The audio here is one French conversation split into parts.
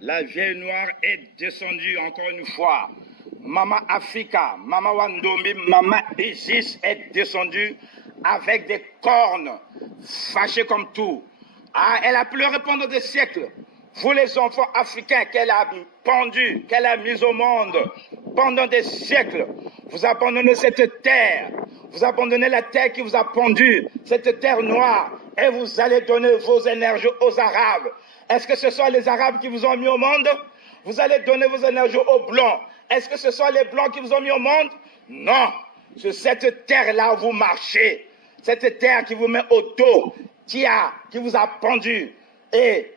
La vieille noire est descendue encore une fois. Maman Africa, Maman Wandombi, Maman Isis est descendue avec des cornes, fâchée comme tout. Ah, elle a pleuré pendant des siècles. Vous les enfants africains qu'elle a pendus, qu'elle a mis au monde pendant des siècles, vous abandonnez cette terre. Vous abandonnez la terre qui vous a pendu, cette terre noire, et vous allez donner vos énergies aux Arabes. Est-ce que ce sont les Arabes qui vous ont mis au monde? Vous allez donner vos énergies aux Blancs. Est-ce que ce sont les Blancs qui vous ont mis au monde? Non. Sur cette terre-là, vous marchez. Cette terre qui vous met au dos, qui vous a pendu. Et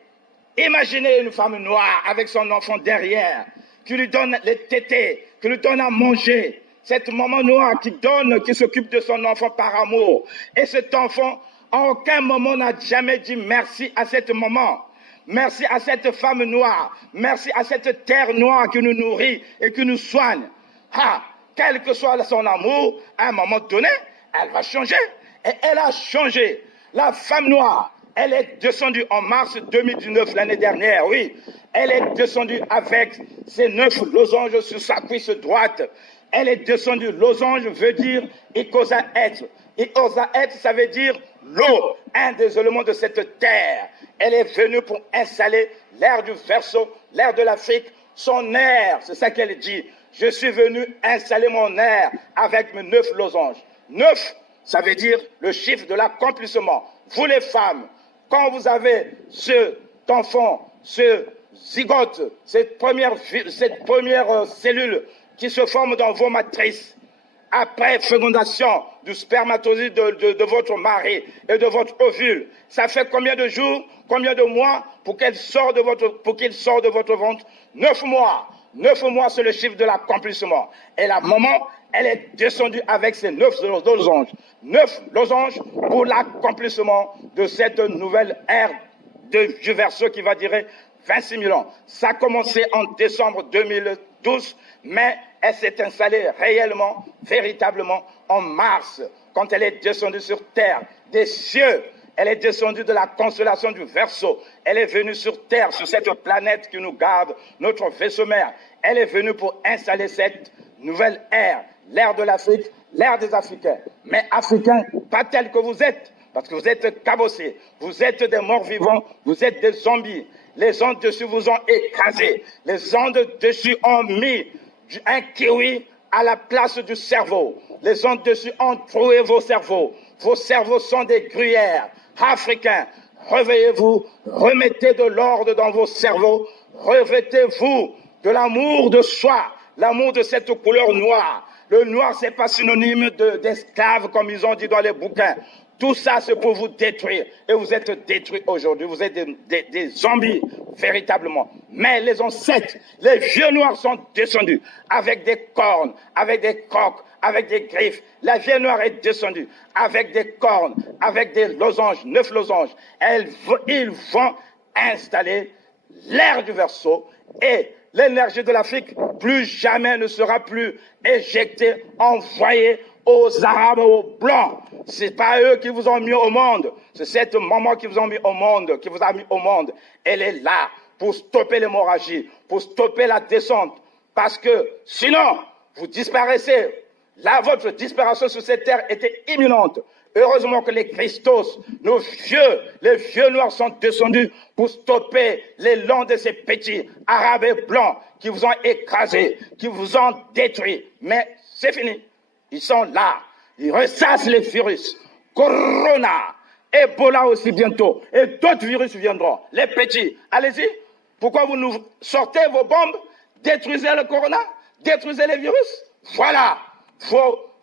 imaginez une femme noire avec son enfant derrière, qui lui donne les tétés, qui lui donne à manger. Cette maman noire qui s'occupe de son enfant par amour. Et cet enfant, en aucun moment n'a jamais dit merci à cette maman. Merci à cette femme noire. Merci à cette terre noire qui nous nourrit et qui nous soigne. Ah, quel que soit son amour, à un moment donné, elle va changer. Et elle a changé. La femme noire, elle est descendue en mars 2019, l'année dernière, oui. Elle est descendue avec ses 9 losanges sur sa cuisse droite. Elle est descendue. Losange veut dire Ikosa être. Ikosa être, ça veut dire l'eau, un des éléments de cette terre. Elle est venue pour installer l'air du verseau, l'air de l'Afrique, son air. C'est ça qu'elle dit. Je suis venu installer mon air avec mes 9 losanges. 9, ça veut dire le chiffre de l'accomplissement. Vous les femmes, quand vous avez cet enfant, ce zygote, cette première cellule qui se forme dans vos matrices, après fécondation du spermatozoïde de votre mari et de votre ovule, ça fait combien de jours, combien de mois pour qu'il sorte de votre ventre? 9 mois. 9 mois, c'est le chiffre de l'accomplissement. Et la maman, elle est descendue avec ses 9 losanges. 9 losanges pour l'accomplissement de cette nouvelle ère du verseau qui va durer 26 000 ans. Ça a commencé en décembre 2012, mais elle s'est installée réellement, véritablement, en mars, quand elle est descendue sur terre, des cieux. Elle est descendue de la constellation du Verseau. Elle est venue sur terre, sur cette planète qui nous garde, notre vaisseau mère. Elle est venue pour installer cette nouvelle ère, l'ère de l'Afrique, l'ère des Africains. Mais Africains, pas tels que vous êtes, parce que vous êtes cabossés, vous êtes des morts vivants, vous êtes des zombies. Les ondes dessus vous ont écrasé. Les ondes dessus ont mis un kiwi à la place du cerveau. Les ondes dessus ont troué vos cerveaux. Vos cerveaux sont des gruyères. Africains, réveillez-vous, remettez de l'ordre dans vos cerveaux, revêtez-vous de l'amour de soi, l'amour de cette couleur noire. Le noir, c'est pas synonyme d'esclave comme ils ont dit dans les bouquins. Tout ça, c'est pour vous détruire. Et vous êtes détruits aujourd'hui. Vous êtes des zombies, véritablement. Mais les ancêtres, les vieux noirs sont descendus avec des cornes, avec des coques, avec des griffes. La vieille noire est descendue avec des cornes, avec des losanges, 9 losanges. Ils vont installer l'ère du Verseau et l'énergie de l'Afrique plus jamais ne sera plus éjectée, envoyée aux Arabes, aux Blancs. C'est pas eux qui vous ont mis au monde. C'est cette maman qui vous a mis au monde, qui vous a mis au monde. Elle est là pour stopper l'hémorragie, pour stopper la descente. Parce que sinon, vous disparaissez. Là, votre disparition sur cette terre était imminente. Heureusement que les Christos, les vieux noirs sont descendus pour stopper l'élan de ces petits arabes et blancs qui vous ont écrasés, qui vous ont détruits. Mais c'est fini. Ils sont là. Ils ressassent les virus. Corona, Ebola aussi bientôt. Et d'autres virus viendront. Les petits, allez-y. Pourquoi vous nous sortez vos bombes? Détruisez le corona? Détruisez les virus? Voilà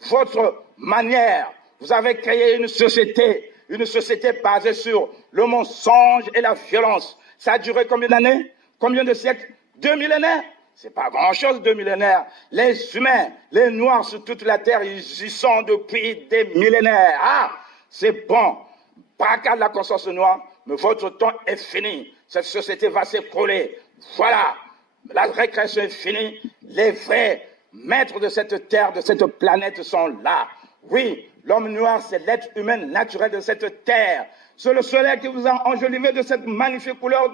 votre manière. Vous avez créé une société basée sur le mensonge et la violence. Ça a duré combien d'années? Combien de siècles? 2 millénaires? C'est pas grand-chose, 2 millénaires. Les humains, les noirs sur toute la terre, ils y sont depuis des millénaires. Ah, c'est bon. Pas qu'à la conscience noire, mais votre temps est fini. Cette société va s'écrouler. Voilà. La récréation est finie. Les vrais maîtres de cette terre, de cette planète sont là. Oui, l'homme noir, c'est l'être humain naturel de cette terre. C'est le soleil qui vous a enjolivé de cette magnifique couleur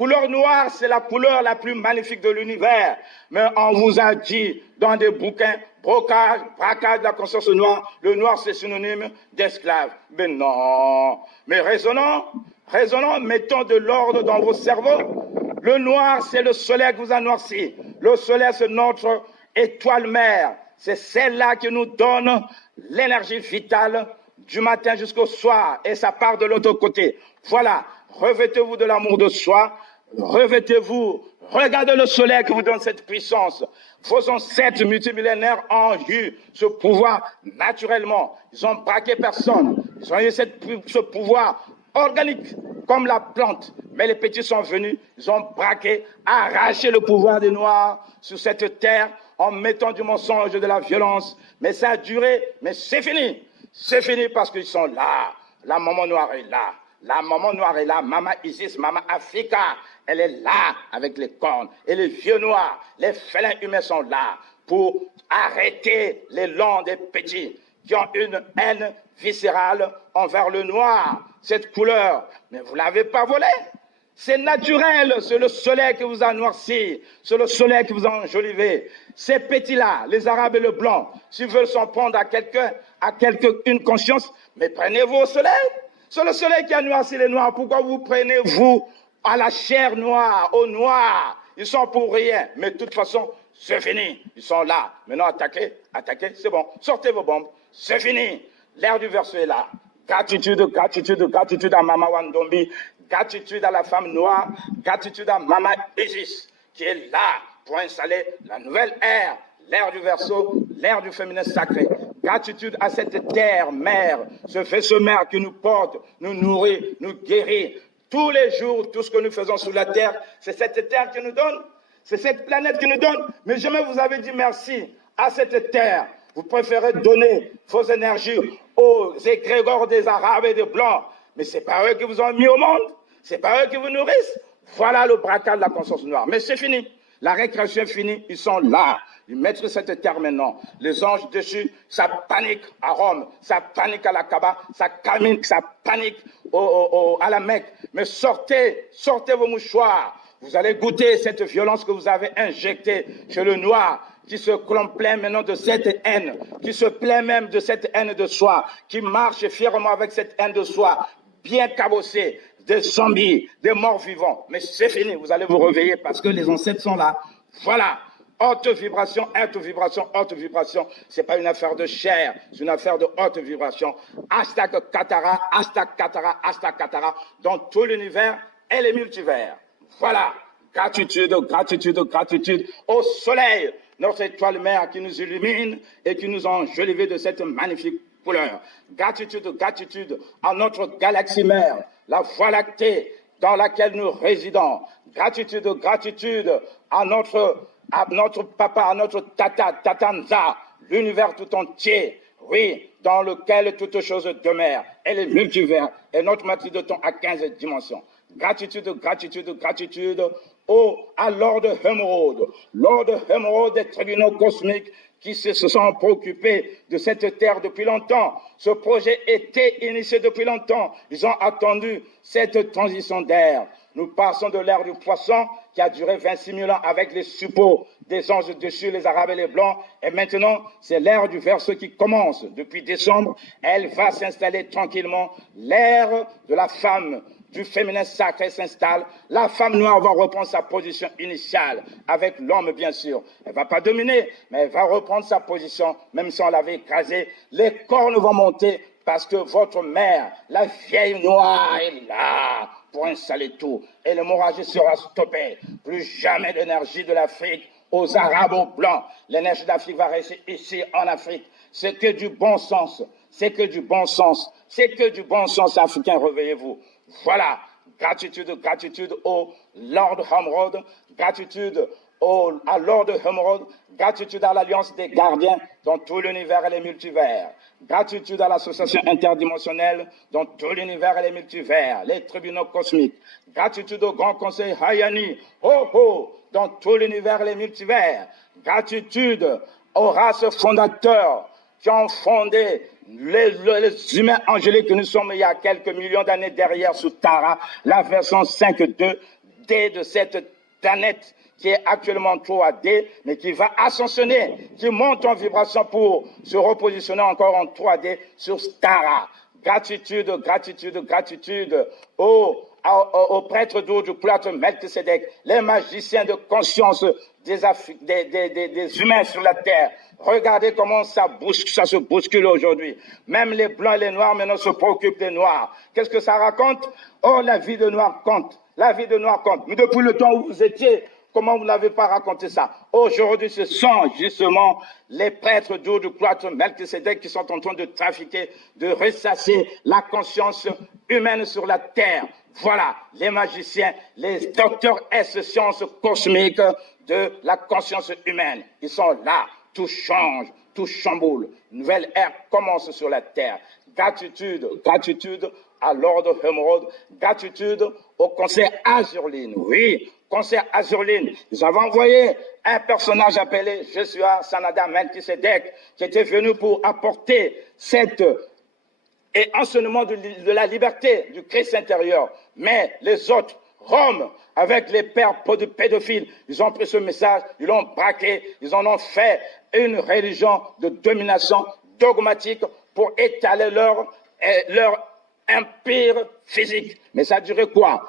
Couleur noire, c'est la couleur la plus magnifique de l'univers. Mais on vous a dit dans des bouquins, braquage de la conscience noire, le noir c'est synonyme d'esclave. Mais non. Mais raisonnons, mettons de l'ordre dans vos cerveaux. Le noir, c'est le soleil qui vous a noirci. Le soleil, c'est notre étoile mère. C'est celle-là qui nous donne l'énergie vitale du matin jusqu'au soir. Et ça part de l'autre côté. Voilà. Revêtez-vous de l'amour de soi. Revêtez-vous. Regardez le soleil qui vous donne cette puissance. Vos ancêtres multimillénaires ont eu ce pouvoir naturellement. Ils ont braqué personne. Ils ont eu ce pouvoir organique comme la plante. Mais les petits sont venus, ils ont braqué, arraché le pouvoir des Noirs sur cette terre en mettant du mensonge et de la violence. Mais ça a duré, mais c'est fini. C'est fini parce qu'ils sont là. La maman noire est là. La maman noire est là. Maman Isis, maman Africa, elle est là avec les cornes. Et les vieux noirs, les félins humains sont là pour arrêter les longs des petits qui ont une haine viscérale envers le noir, cette couleur. Mais vous ne l'avez pas volé. C'est naturel, c'est le soleil qui vous a noirci, c'est le soleil qui vous a enjolivé. Ces petits-là, les Arabes et le blanc, s'ils veulent s'en prendre à quelqu'un, une conscience, mais prenez-vous au soleil. C'est le soleil qui a noirci les noirs. Pourquoi vous prenez-vous à la chair noire, aux noirs? Ils sont pour rien. Mais de toute façon, c'est fini. Ils sont là. Maintenant, attaquez, c'est bon. Sortez vos bombes. C'est fini. L'ère du verset est là. Gratitude, gratitude, gratitude à Mama Wandombi. Gratitude à la femme noire. Gratitude à Mama Isis, qui est là pour installer la nouvelle ère. L'ère du verseau, l'ère du féminin sacré. Gratitude à cette terre, mère, ce vaisseau mère qui nous porte, nous nourrit, nous guérit. Tous les jours, tout ce que nous faisons sur la terre, c'est cette terre qui nous donne, c'est cette planète qui nous donne. Mais jamais vous avez dit merci à cette terre. Vous préférez donner vos énergies aux égrégores des Arabes et des Blancs. Mais c'est pas eux qui vous ont mis au monde, c'est pas eux qui vous nourrissent. Voilà le braquage de la conscience noire. Mais c'est fini. La récréation est finie, ils sont là. Ils mettent cette terre maintenant. Les anges dessus, ça panique à Rome, ça panique à la Kaaba, ça panique à la Mecque. Mais sortez vos mouchoirs. Vous allez goûter cette violence que vous avez injectée chez le noir, qui se plaint maintenant de cette haine, qui se plaint même de cette haine de soi, qui marche fièrement avec cette haine de soi, bien cabossée, des zombies, des morts vivants. Mais c'est fini, vous allez vous réveiller parce que les ancêtres sont là. Voilà. Haute vibration, haute vibration, haute vibration. C'est pas une affaire de chair, c'est une affaire de haute vibration. Hashtag Katara, hashtag Katara, hashtag Katara, dans tout l'univers et les multivers. Voilà. Gratitude, gratitude, gratitude au soleil, notre étoile mère qui nous illumine et qui nous a enjolivé de cette magnifique couleur. Gratitude, gratitude à notre galaxie mère, la Voie lactée dans laquelle nous résidons. Gratitude, gratitude à notre papa, à notre tatanza, l'univers tout entier, oui, dans lequel toutes choses demeurent, et les multivers, et notre matrice de temps à 15 dimensions. Gratitude, gratitude, gratitude à Lord Emerald. Lord Emerald des tribunaux cosmiques qui se sont préoccupés de cette terre depuis longtemps. Ce projet était initié depuis longtemps. Ils ont attendu cette transition d'air. Nous passons de l'ère du poisson qui a duré 26 000 ans avec les suppôts des anges dessus, les Arabes et les Blancs. Et maintenant, c'est l'ère du verseau qui commence. Depuis décembre, elle va s'installer tranquillement. L'ère de la femme, du féminin sacré s'installe. La femme noire va reprendre sa position initiale, avec l'homme bien sûr. Elle ne va pas dominer, mais elle va reprendre sa position, même si on l'avait écrasée. Les cornes vont monter parce que votre mère, la vieille noire, est là pour installer tout. Et l'hémorragie sera stoppée. Plus jamais d'énergie de l'Afrique aux Arabes, aux Blancs. L'énergie d'Afrique va rester ici en Afrique. C'est que du bon sens. C'est que du bon sens. C'est que du bon sens africain. Réveillez-vous. Voilà. Gratitude, gratitude au Lord Emerald. Gratitude à Lord Emerald. Gratitude à l'Alliance des gardiens dans tout l'univers et les multivers. Gratitude à l'association interdimensionnelle dans tout l'univers et les multivers, les tribunaux cosmiques. Gratitude au Grand Conseil Hayani, dans tout l'univers et les multivers. Gratitude aux races fondateurs qui ont fondé les humains angéliques que nous sommes il y a quelques millions d'années derrière sous Tara, la version 5.2 l'humanité de cette planète qui est actuellement en 3D, mais qui va ascensionner, qui monte en vibration pour se repositionner encore en 3D sur Stara. Gratitude, gratitude, gratitude aux prêtres d'eau du cloître Melchisedec, les magiciens de conscience des humains sur la terre. Regardez comment ça se bouscule aujourd'hui. Même les blancs et les noirs maintenant se préoccupent des noirs. Qu'est-ce que ça raconte? Oh, la vie de noir compte. La vie de noir compte. Mais depuis le temps où vous étiez, comment vous n'avez pas raconté ça? Aujourd'hui, ce sont justement les prêtres d'eau du cloître Melchisedec qui sont en train de trafiquer, de ressasser la conscience humaine sur la terre. Voilà, les magiciens, les docteurs S sciences cosmiques de la conscience humaine. Ils sont là, tout change, tout chamboule. Une nouvelle ère commence sur la terre. Gratitude, gratitude à Lord Emerald, gratitude au concert Azurline. Oui, concert Azurline. Nous avons envoyé un personnage appelé Joshua Sanada Melchisedec qui était venu pour apporter cet enseignement de la liberté du Christ intérieur. Mais les autres, Rome, avec les pères pédophiles, ils ont pris ce message, ils l'ont braqué, ils en ont fait une religion de domination dogmatique pour étaler leur empire physique. Mais ça a duré quoi?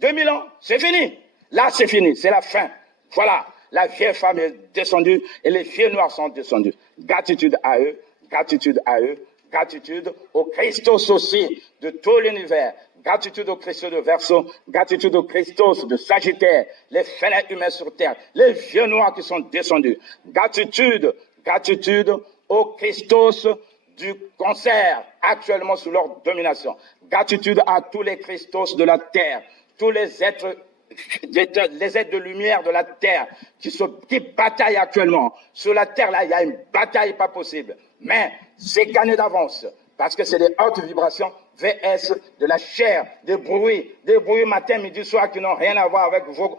2000 ans, c'est fini. Là, c'est fini, c'est la fin. Voilà, la vieille femme est descendue et les vieux noirs sont descendus. Gratitude à eux, gratitude à eux, gratitude au Christos aussi de tout l'univers. Gratitude au Christos de Verseau, gratitude au Christos de Sagittaire, les félins humains sur terre, les vieux noirs qui sont descendus. Gratitude, gratitude au Christos du concert actuellement sous leur domination. Gratitude à tous les Christos de la terre, tous les êtres de lumière de la terre qui bataillent actuellement. Sur la terre, là, il y a une bataille pas possible. Mais c'est gagné d'avance parce que c'est des hautes vibrations VS de la chair, des bruits matin, midi, soir qui n'ont rien à voir avec vous.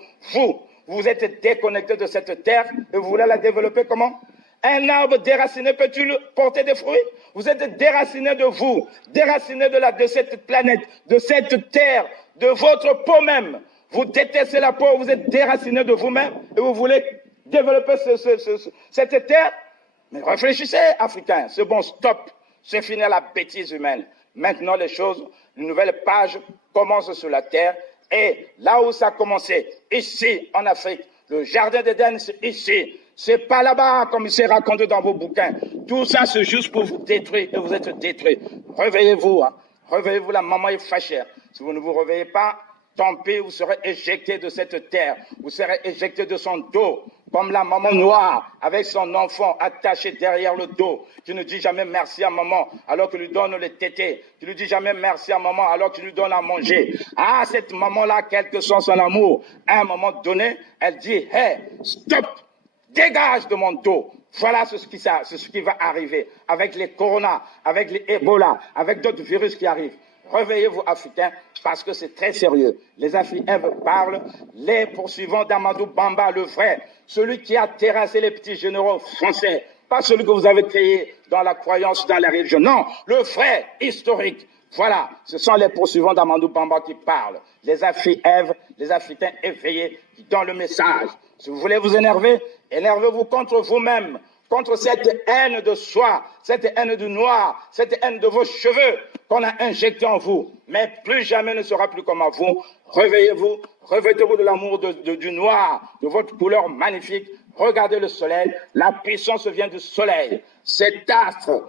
Vous êtes déconnectés de cette terre et vous voulez la développer comment? Un arbre déraciné peut-il porter des fruits? Vous êtes déraciné de vous, déraciné de cette planète, de cette terre, de votre peau même. Vous détestez la peau, vous êtes déraciné de vous-même et vous voulez développer cette terre? Mais réfléchissez, Africains, c'est bon, stop, c'est fini la bêtise humaine. Maintenant, une nouvelle page commence sur la terre et là où ça a commencé, ici en Afrique, le jardin d'Éden, c'est ici. C'est pas là-bas, comme il s'est raconté dans vos bouquins. Tout ça, c'est juste pour vous détruire et vous êtes détruits. Réveillez-vous, hein. Réveillez-vous, la maman est fâchée. Si vous ne vous réveillez pas, tant pis, vous serez éjecté de cette terre. Vous serez éjecté de son dos, comme la maman noire, avec son enfant attaché derrière le dos, qui ne dit jamais merci à maman, alors que lui donne les tétés, qui ne dit jamais merci à maman, alors que lui donne à manger. Ah, cette maman-là, quel que soit son amour, à un moment donné, elle dit, hey, stop! Dégage de mon dos. Voilà ce qui va arriver avec les coronas, avec les Ebola, avec d'autres virus qui arrivent. Réveillez-vous, Africains, parce que c'est très sérieux. Les Africains parlent, les poursuivants d'Amadou Bamba, le vrai, celui qui a terrassé les petits généraux français, pas celui que vous avez créé dans la croyance, dans la religion. Non, le vrai, historique. Voilà, ce sont les poursuivants d'Amadou Bamba qui parlent. Les Africains éveillés qui donnent le message. Si vous voulez vous énerver, énervez-vous contre vous-même, contre cette haine de soi, cette haine du noir, cette haine de vos cheveux qu'on a injecté en vous. Mais plus jamais ne sera plus comme à vous. Réveillez-vous, revêtez-vous de l'amour du noir, de votre couleur magnifique. Regardez le soleil, la puissance vient du soleil. Cet astre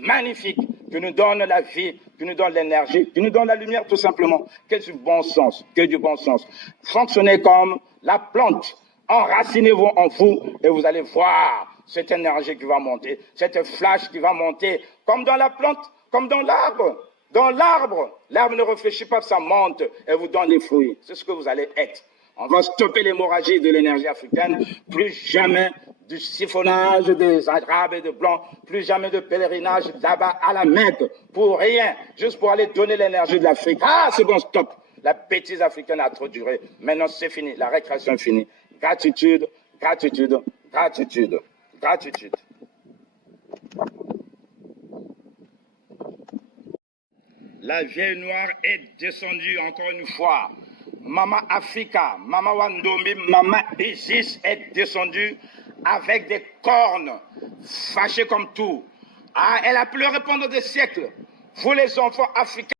magnifique qui nous donne la vie, qui nous donne l'énergie, qui nous donne la lumière tout simplement. Que du bon sens, que du bon sens. Fonctionnez comme la plante. Enracinez-vous en vous et vous allez voir cette énergie qui va monter, cette flash qui va monter, comme dans la plante, comme dans l'arbre. Dans l'arbre, l'arbre ne réfléchit pas, ça monte et vous donne des fruits. C'est ce que vous allez être. On va stopper l'hémorragie de l'énergie africaine. Plus jamais du siphonnage des Arabes et des Blancs. Plus jamais de pèlerinage là-bas à la Mecque. Pour rien. Juste pour aller donner l'énergie de l'Afrique. Ah, c'est bon, stop. La bêtise africaine a trop duré. Maintenant, c'est fini. La récréation est finie. Gratitude, gratitude, gratitude, gratitude. La vieille noire est descendue encore une fois. Maman Africa, Maman Wandombi, Maman Isis est descendue avec des cornes, fâchée comme tout. Ah, elle a pleuré pendant des siècles. Vous les enfants africains,